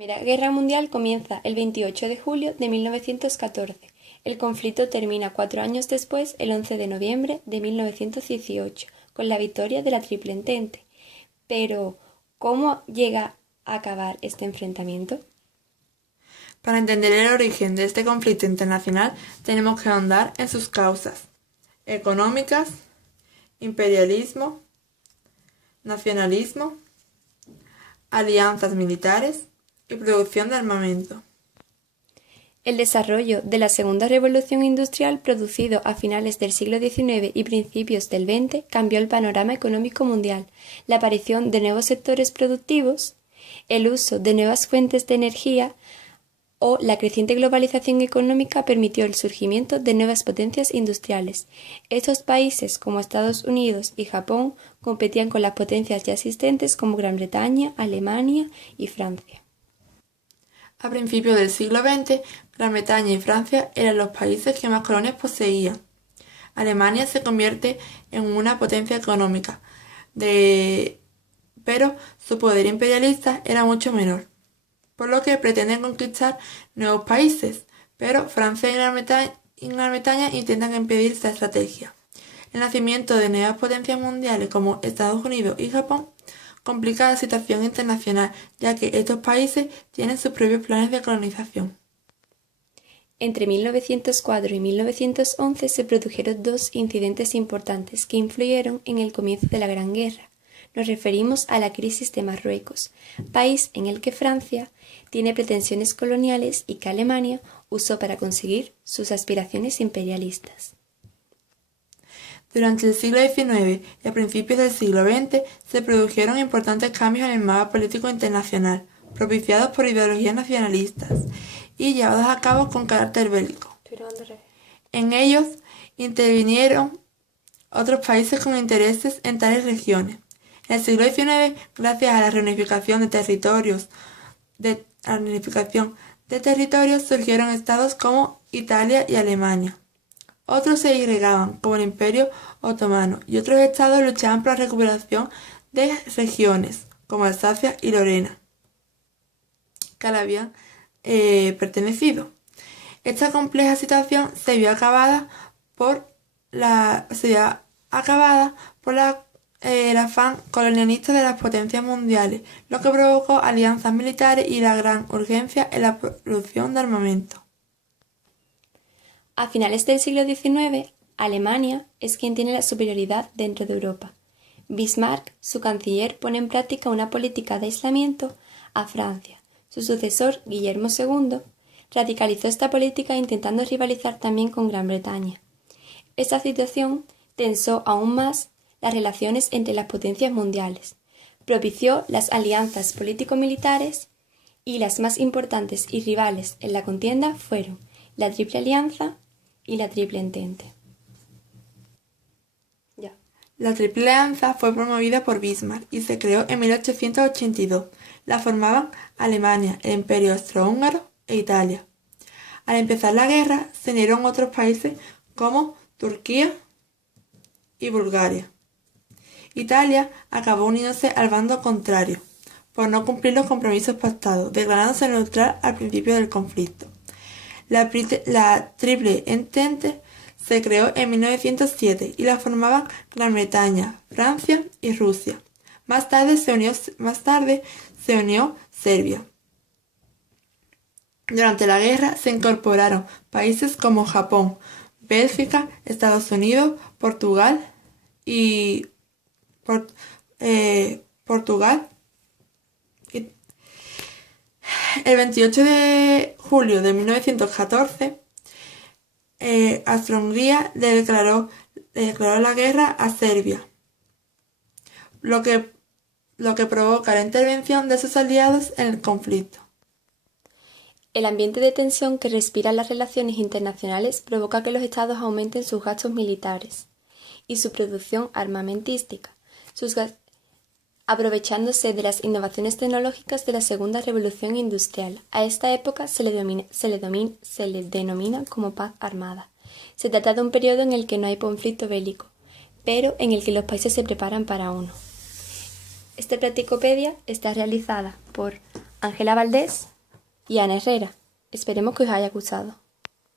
La Primera Guerra Mundial comienza el 28 de julio de 1914. El conflicto termina 4 años después, el 11 de noviembre de 1918, con la victoria de la Triple Entente. Pero, ¿cómo llega a acabar este enfrentamiento? Para entender el origen de este conflicto internacional, tenemos que ahondar en sus causas económicas, imperialismo, nacionalismo, alianzas militares y producción de armamento. El desarrollo de la Segunda Revolución Industrial, producido a finales del siglo XIX y principios del XX, cambió el panorama económico mundial. La aparición de nuevos sectores productivos, el uso de nuevas fuentes de energía o la creciente globalización económica permitió el surgimiento de nuevas potencias industriales. Estos países, como Estados Unidos y Japón, competían con las potencias ya existentes como Gran Bretaña, Alemania y Francia. A principios del siglo XX, Gran Bretaña y Francia eran los países que más colonias poseían. Alemania se convierte en una potencia económica, pero su poder imperialista era mucho menor, por lo que pretenden conquistar nuevos países, pero Francia y Gran Bretaña intentan impedir esta estrategia. El nacimiento de nuevas potencias mundiales como Estados Unidos y Japón complica la situación internacional, ya que estos países tienen sus propios planes de colonización. Entre 1904 y 1911 se produjeron dos incidentes importantes que influyeron en el comienzo de la Gran Guerra. Nos referimos a la crisis de Marruecos, país en el que Francia tiene pretensiones coloniales y que Alemania usó para conseguir sus aspiraciones imperialistas. Durante el siglo XIX y a principios del siglo XX se produjeron importantes cambios en el mapa político internacional, propiciados por ideologías nacionalistas y llevados a cabo con carácter bélico. En ellos intervinieron otros países con intereses en tales regiones. En el siglo XIX, gracias a la reunificación de territorios, surgieron estados como Italia y Alemania. Otros se disgregaban, como el Imperio Otomano, y otros estados luchaban por la recuperación de regiones, como Alsacia y Lorena, que le habían pertenecido. Esta compleja situación se vio acabada por el afán colonialista de las potencias mundiales, lo que provocó alianzas militares y la gran urgencia en la producción de armamento. A finales del siglo XIX, Alemania es quien tiene la superioridad dentro de Europa. Bismarck, su canciller, pone en práctica una política de aislamiento a Francia. Su sucesor, Guillermo II, radicalizó esta política intentando rivalizar también con Gran Bretaña. Esta situación tensó aún más las relaciones entre las potencias mundiales, propició las alianzas político-militares y las más importantes y rivales en la contienda fueron la Triple Alianza y la Triple Entente. La Triple Alianza fue promovida por Bismarck y se creó en 1882. La formaban Alemania, el Imperio Austrohúngaro e Italia. Al empezar la guerra, se unieron otros países como Turquía y Bulgaria. Italia acabó uniéndose al bando contrario, por no cumplir los compromisos pactados, declarándose neutral al principio del conflicto. La Triple Entente se creó en 1907 y la formaban Gran Bretaña, Francia y Rusia. Más tarde se unió Serbia. Durante la guerra se incorporaron países como Japón, Bélgica, Estados Unidos, Portugal y el 28 de julio de 1914, Austria-Hungría le declaró la guerra a Serbia, lo que provoca la intervención de sus aliados en el conflicto. El ambiente de tensión que respiran las relaciones internacionales provoca que los estados aumenten sus gastos militares y su producción armamentística, aprovechándose de las innovaciones tecnológicas de la Segunda Revolución Industrial. A esta época se le denomina como paz armada. Se trata de un periodo en el que no hay conflicto bélico, pero en el que los países se preparan para uno. Esta practicopedia está realizada por Ángela Valdés y Ana Herrera. Esperemos que os haya gustado.